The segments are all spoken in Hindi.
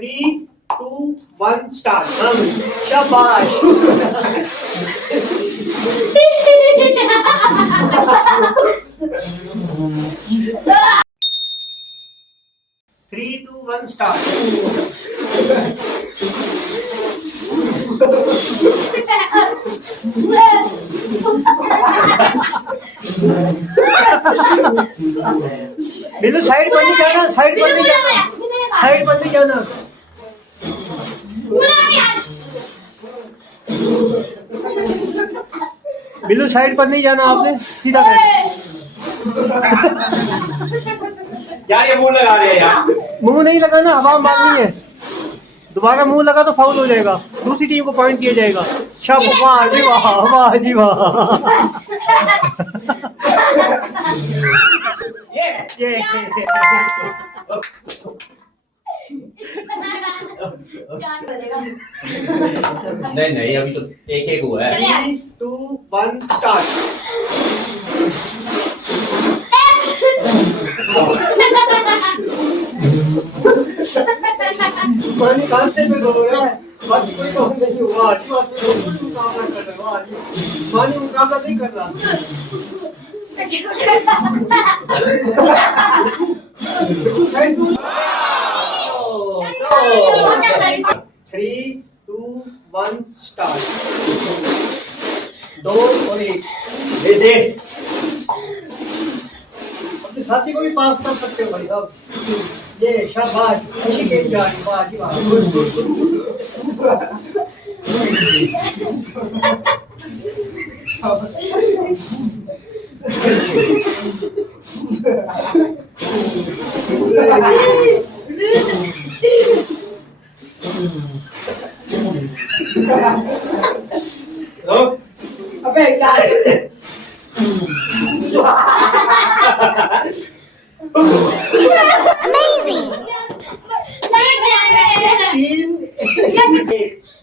3, 2, 1, start. Shabash. 3, 2, 1, start. Billu side पर नहीं जाना, साइड पर नहीं जाना, साइड पर नहीं जाना। बिल्लू साइड पर नहीं जाना, आपने सीधा कर। यार ये मुंह लगा रहे हैं यार। मुंह नहीं लगाना, हवा मारनी है। दोबारा मुंह लगा तो फाउल हो जाएगा, दूसरी टीम को पॉइंट दिया जाएगा। शाबाश, वाह जी वाह, वाह जी वाह। ये नहीं नहीं अभी तो एक एक हुआ है। 3, 2, 1, start. पानी कांसे में हो रहा है, बाकी कोई काम नहीं हुआ। आज बात तो मुकाबला कर रहा है, पानी मुकाबला नहीं कर रहा। 3, 2, 1, start. 2 और 1। दे दे। अपने साथी को भी पास कर सकते हो भाई साहब। ये शाबाश, अच्छी गेम जा रही, वाह जी वाह। अबे यार Amazing!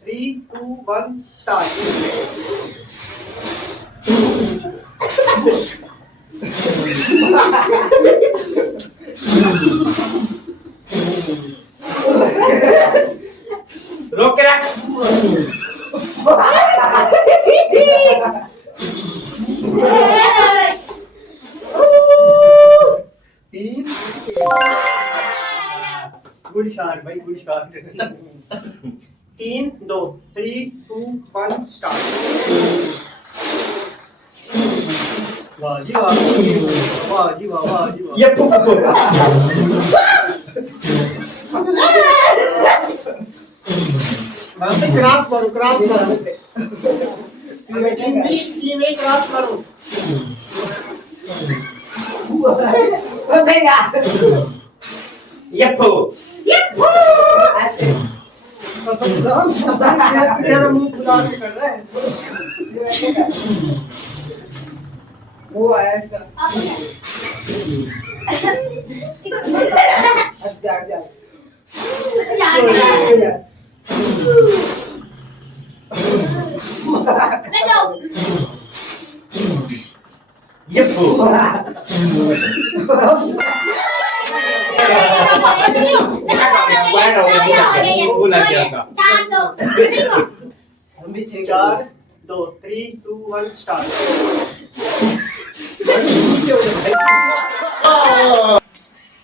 3, 2, 1, start. रोक के रख। गुड शॉट भाई, गुड शॉट। 3, 2, 3, 2, 1, स्टार्ट। वाह जी वाह, वाह जी वाह, वाह जी वाह। ये पुप्पो। क्रॉस करो, क्रॉस करो। टीम में क्रॉस करो। अबे यार ये पो। ऐसे तेरा मुंह खुला के कर रहा है। वो आया इसका ये पो। वो लग गया था। हम भी चेक 4, 2, 3, 2, 1, स्टार्ट।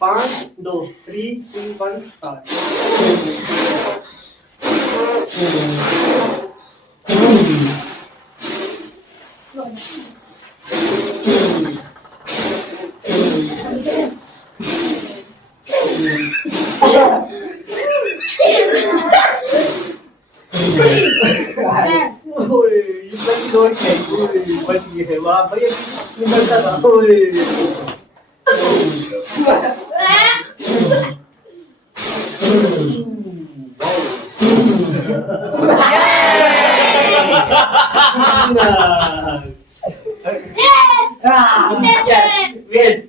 5, 2, 3, 2, 1, स्टार्ट। ओए, ये बड़ी दौड़ है। ओए, बड़ी है, वाह भैया, निकलता था। ओए, Wait.